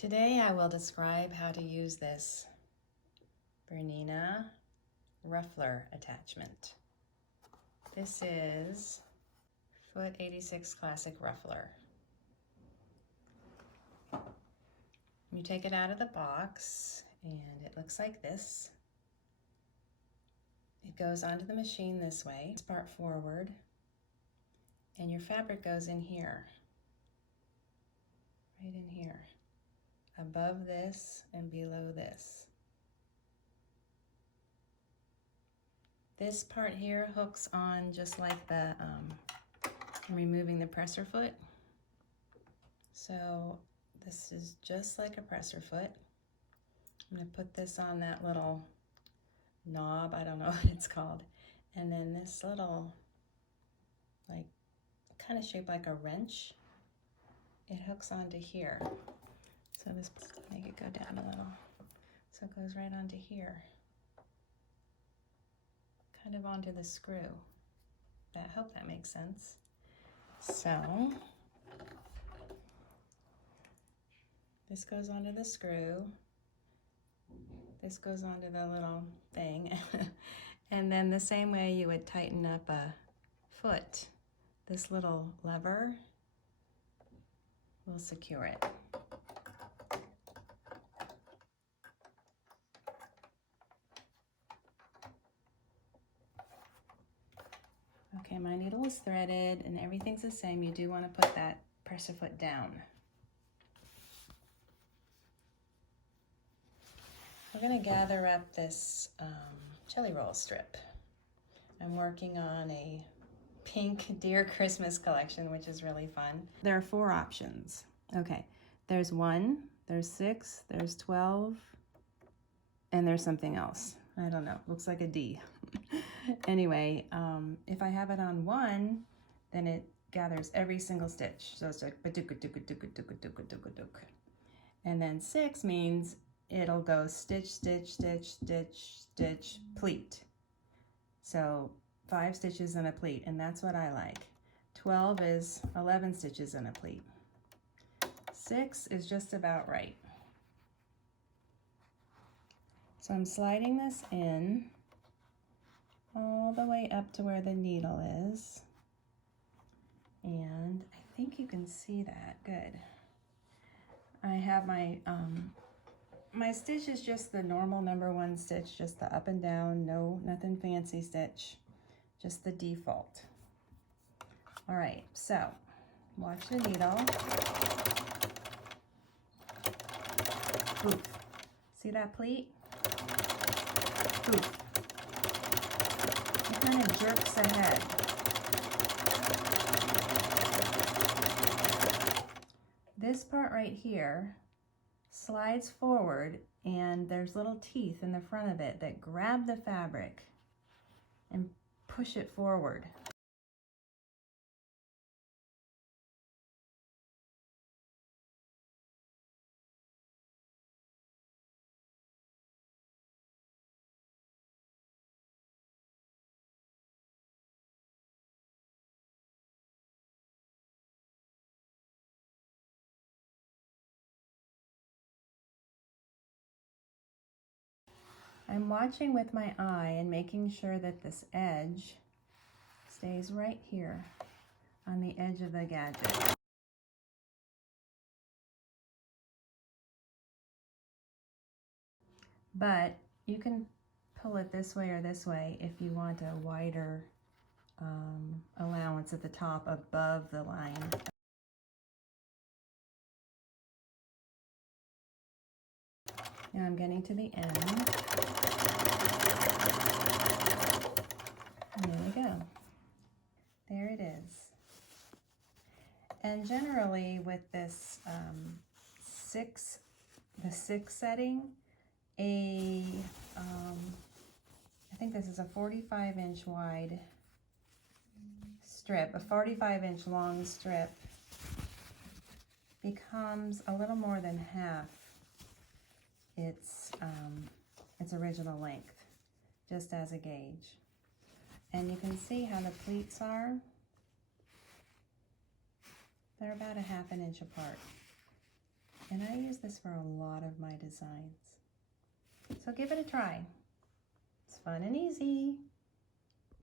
Today I will describe how to use this Bernina Ruffler attachment. This is Foot 86 Classic Ruffler. You take it out of the box and it looks like this. It goes onto the machine this way, this part forward, and your fabric goes in here, right in here, above this and below this. This part here hooks on just like the, removing the presser foot. So this is just like a presser foot. I'm gonna put this on that little knob, I don't know what it's called. And then this little, like, kind of shaped like a wrench, it hooks onto here. So this, make it go down a little. So it goes right onto here. Kind of onto the screw. I hope that makes sense. So this goes onto the screw. This goes onto the little thing. And then the same way you would tighten up a foot, this little lever will secure it. Okay, my needle is threaded and everything's the same. You do want to put that presser foot down. We're going to gather up this jelly roll strip. I'm working on a pink Dear Christmas collection, which is really fun. There are 4 options. Okay, there's 1, there's 6, there's 12, and there's something else. I don't know, looks like a D. Anyway, if I have it on 1, then it gathers every single stitch. So it's like ba-dook-a-dook-a-dook-a-dook-a-dook-a-dook. And then 6 means it'll go stitch, stitch, stitch, stitch, stitch, pleat. So 5 stitches in a pleat, and that's what I like. 12 is 11 stitches in a pleat. 6 is just about right. So I'm sliding this in all the way up to where the needle is. And I think you can see that good. I have my, my stitch is just the normal number 1 stitch, just the up and down, nothing fancy stitch, just the default. All right, so watch the needle. Oof. See that pleat? Oof. It kind of jerks ahead. This part right here slides forward and there's little teeth in the front of it that grab the fabric and push it forward. I'm watching with my eye and making sure that this edge stays right here on the edge of the gadget. But you can pull it this way or this way if you want a wider allowance at the top above the line. Now I'm getting to the end. And there we go. There it is. And generally with this the 6 setting, I think this is a 45-inch wide strip, a 45-inch long strip becomes a little more than half its original length, just as a gauge. And you can see how the pleats are. They're about a 1/2 inch apart. And I use this for a lot of my designs. So give it a try. It's fun and easy.